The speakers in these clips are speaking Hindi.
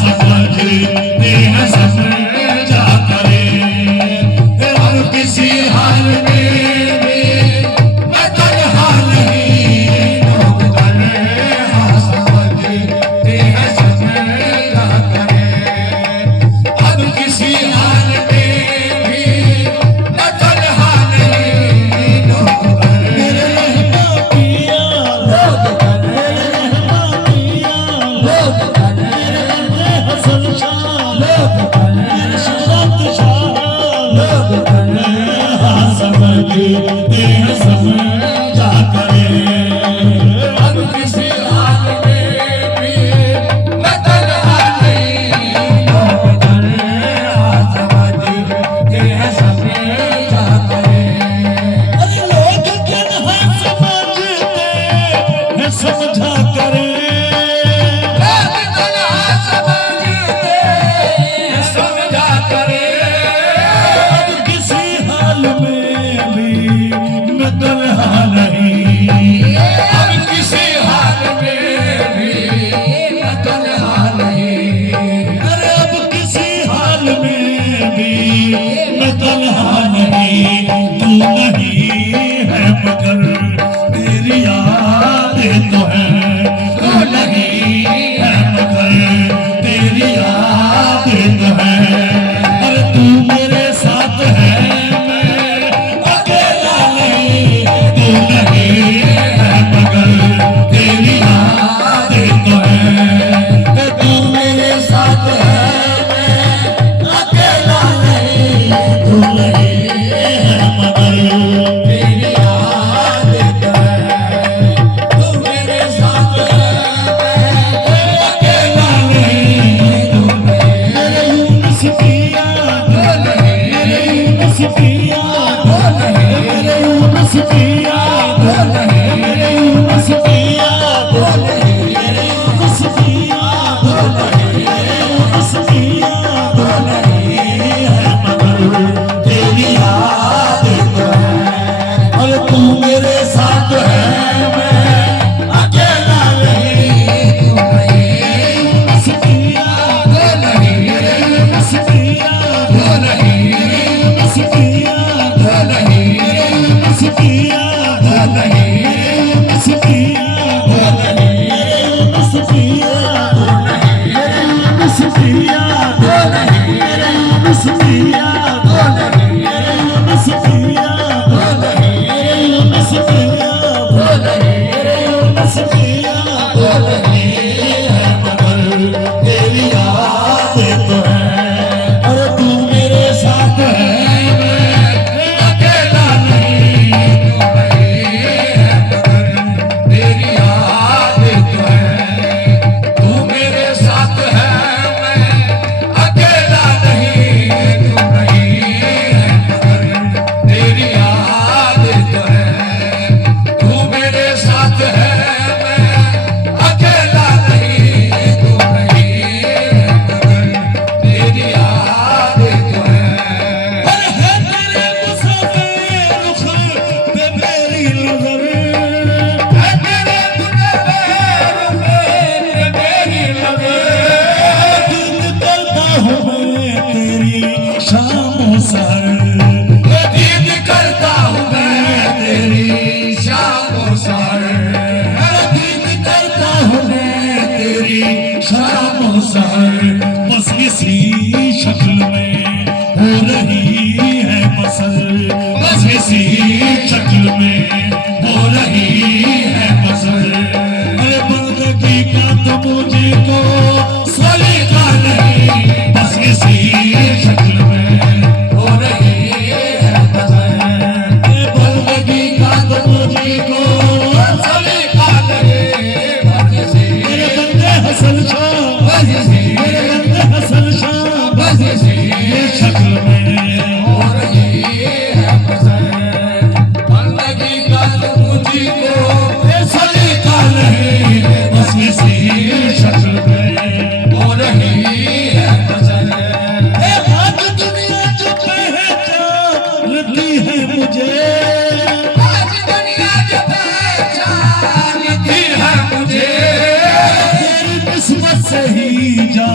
समझते हैं समझा करे। और किसी हाल में भी मैं तन्हा नहीं, लोग तन्हा समझते हैं समझा करे। अब किसी हाल में भी मैं तन्हा नहीं, लोग मेरे रहमा पिया लोग मेरे रहमा पिया मेरे बंदे हसन शाह मेरे शरत शाह हाँ समझते हैं समझा करे। अब किसी हाल में भी मैं तन्हा नहीं, लोग तन्हा समझते हैं समझा करे। अरे लोग तन्हा समझते हैं समझा करे। लोग तन्हा समझते हैं समझा करे। अब किसी हाल में भी मैं तन्हा नहीं। अब किसी हाल में भी मैं तन्हा नहीं। अरे अब किसी हाल में भी मैं तन्हा नहीं। तू नहीं है मगर तेरी यादें तो है। तू नहीं है मगर तेरी यादें तो है। अरे तू मेरे साथ है मैं अकेला नहीं। तू नहीं है मगर तेरी यादें तो है। तू मेरे साथ है मैं अकेला नहीं। तू नहीं है मगर तेरी याद है, तू मेरे साथ है, मैं अकेला नहीं। तू मेरे यूनुस पिया मेरे यूनुस पिया मेरे यूनुस पिया मेरे यूनुस पिया मेरे यूनुस पिया मेरे यूनुस पिया नहीं है मगर तेरी याद तो है। और तू मेरे साथ है मैं अकेला नहीं। तू नहीं, यूनुस पिया तू नहीं, मेरे यूनुस पिया तू नहीं, मेरे यूनुस पिया तू नहीं, मेरे यूनुस पिया तू नहीं, मेरे यूनुस पिया तू नहीं, मेरे यूनुस पिया मेरे यूनुस पिया मेरे यूनुस पिया मेरे यूनुस पिया मेरे यूनुस पिया मेरे यूनुस पिया नहीं है मगर तेरी यादें तो है। और तू मेरे साथ है मैं अकेला नहीं। तू नहीं है मगर तेरी याद तो है। तू मेरे साथ है, मैं अकेला नहीं। तू नहीं है मगर तेरी याद तो है। तू मेरे साथ है, मैं अकेला नहीं। तू नहीं है मगर तेरी याद तो है। पर है तेरे मुसाफिर रुख पे मेरी नजर। है तेरे गुनहगार पे मेरी नज़र। दीद करता हूँ मैं तेरी शाम सर। ये दीद करता हूँ मैं तेरी शाम सर। दीद करता हूँ मैं तेरी शाम सर। बस किसी शक्ल में हो रही है मसल। बस किसी शक्ल में हो रही है मसल। अरे बंदगी का तो मुझको सलीका नहीं। बस किसी शक्ल में हो रही है मज़र। बंदगी का तो मुझको सलीका नहीं, बस सी, मेरे बंदे हसन शाह बस सी, मेरे बंदे हसन शाह बस सी, ये शक्ल में हो रही है मज़र। बंदगी का तो मुझको सलीका नहीं। बस किसी शक्ल में हो रही है मज़र। आज दुनिया जो पहचानती है मुझे। आज दुनिया जो पहचानती है मुझे। तेरी किस्मत से ही जा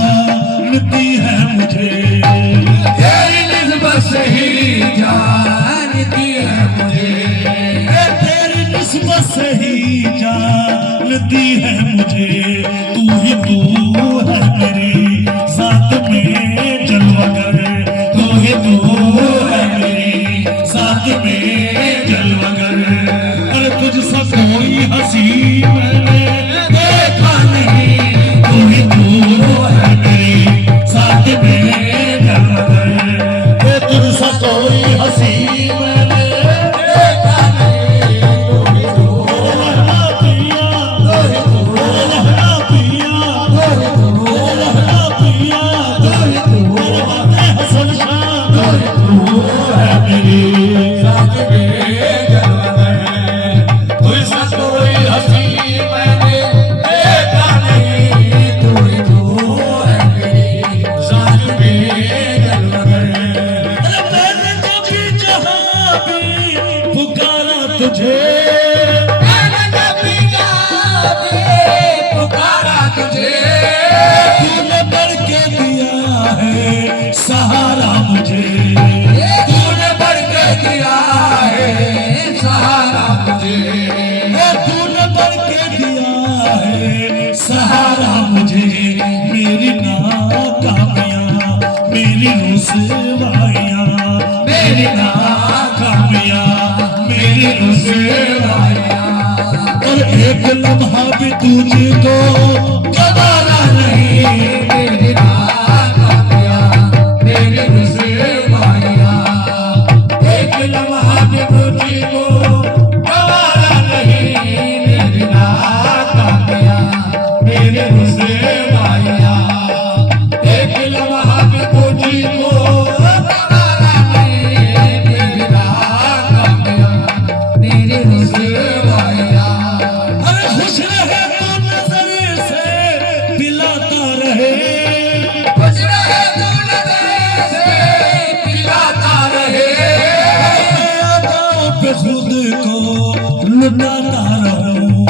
लुटाता रहूं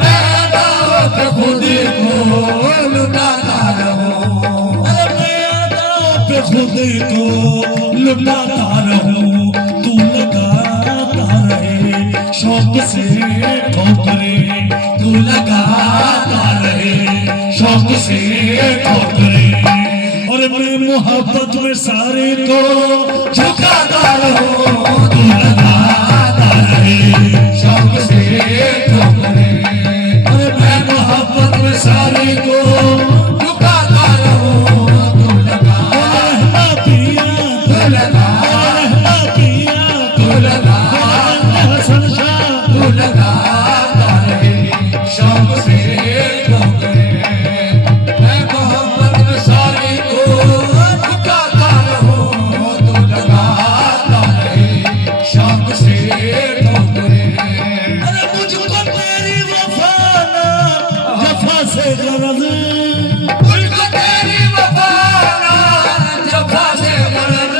मैं अदाओं पे खुद को लुटाता रहूं अरे मैं अदाओं पे खुद को लुटाता रहूं तू लगाता रहे शौक से ठोकरे तू लगाता रहे शौक से ठोकरे और मैं मोहब्बत में सारे को झुकाता रहूं तू लगाता रहे शौक से ठोकरे अरे मैं मोहब्बत में सारे को झुकाता रहूं तू लगा रहना पिया तू लगा रहना पिया तू लगा हसन शाह तू लगाता रहे शौक से ठोकरे मैं मोहब्बत में सारे को झुकाता रहूं तू लगाता रहे शौक से ठोकरे अरे मुझको तेरी वफा ना जफा से गरज मुझको तेरी वफा ना जफा से गरज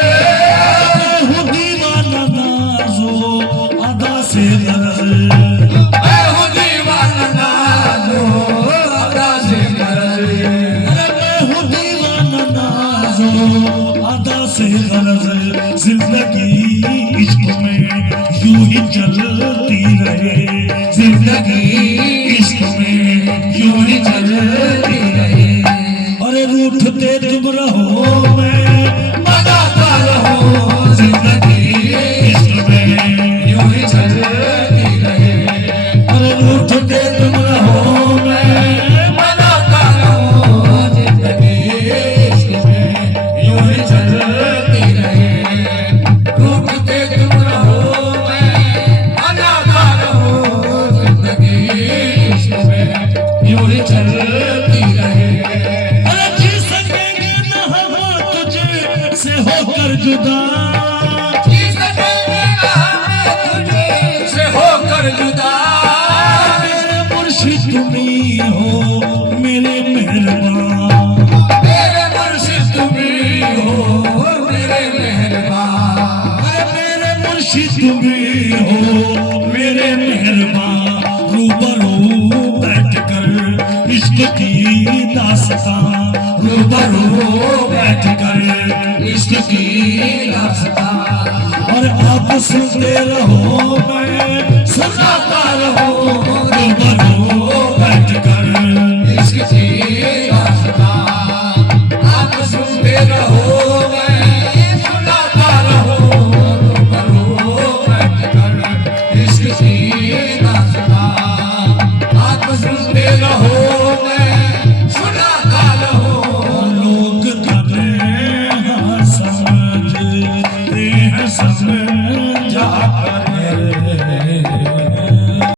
मैं हूँ दीवाना नाज़ो अदा से गरज मैं हूँ दीवाना नाज़ो अदा से गरज अरे मैं हूँ दीवाना नाज़ो अदा से गरज जिंदगी इश्क में यूं ही चलती रहे जिंदगी इश्क में यूं ही चलती रहे अरे रूठते तुम रहो मैं मनाता रहूं जिंदगी इश्क में यूं ही चलती रहे अरे रूठते तुम रहो मैं मनाता रहूं जिंदगी इश्क में यूं ही चलती रहे रूठते तुम रहो मैं मनाता रहूं जिंदगी इश्क में यूं ही चलती रहे अरे जी सकेंगे न हम तुझे से होकर जुदा जी सकेंगे ना हमें तुझसे होकर जुदा मेरे मुर्शिद तुम ही हो मेरे मेहरबान मेरे मुर्शिद तुम ही हो मेरे मेहरबान अरे मेरे मुर्शिद तुम ही हो मेरे मेहरबान रूबरू बैठ कर इश्क की दास्तां रूबरू बैठ कर इश्क की रास्ता और आप सुनते रहो मैं सुनाता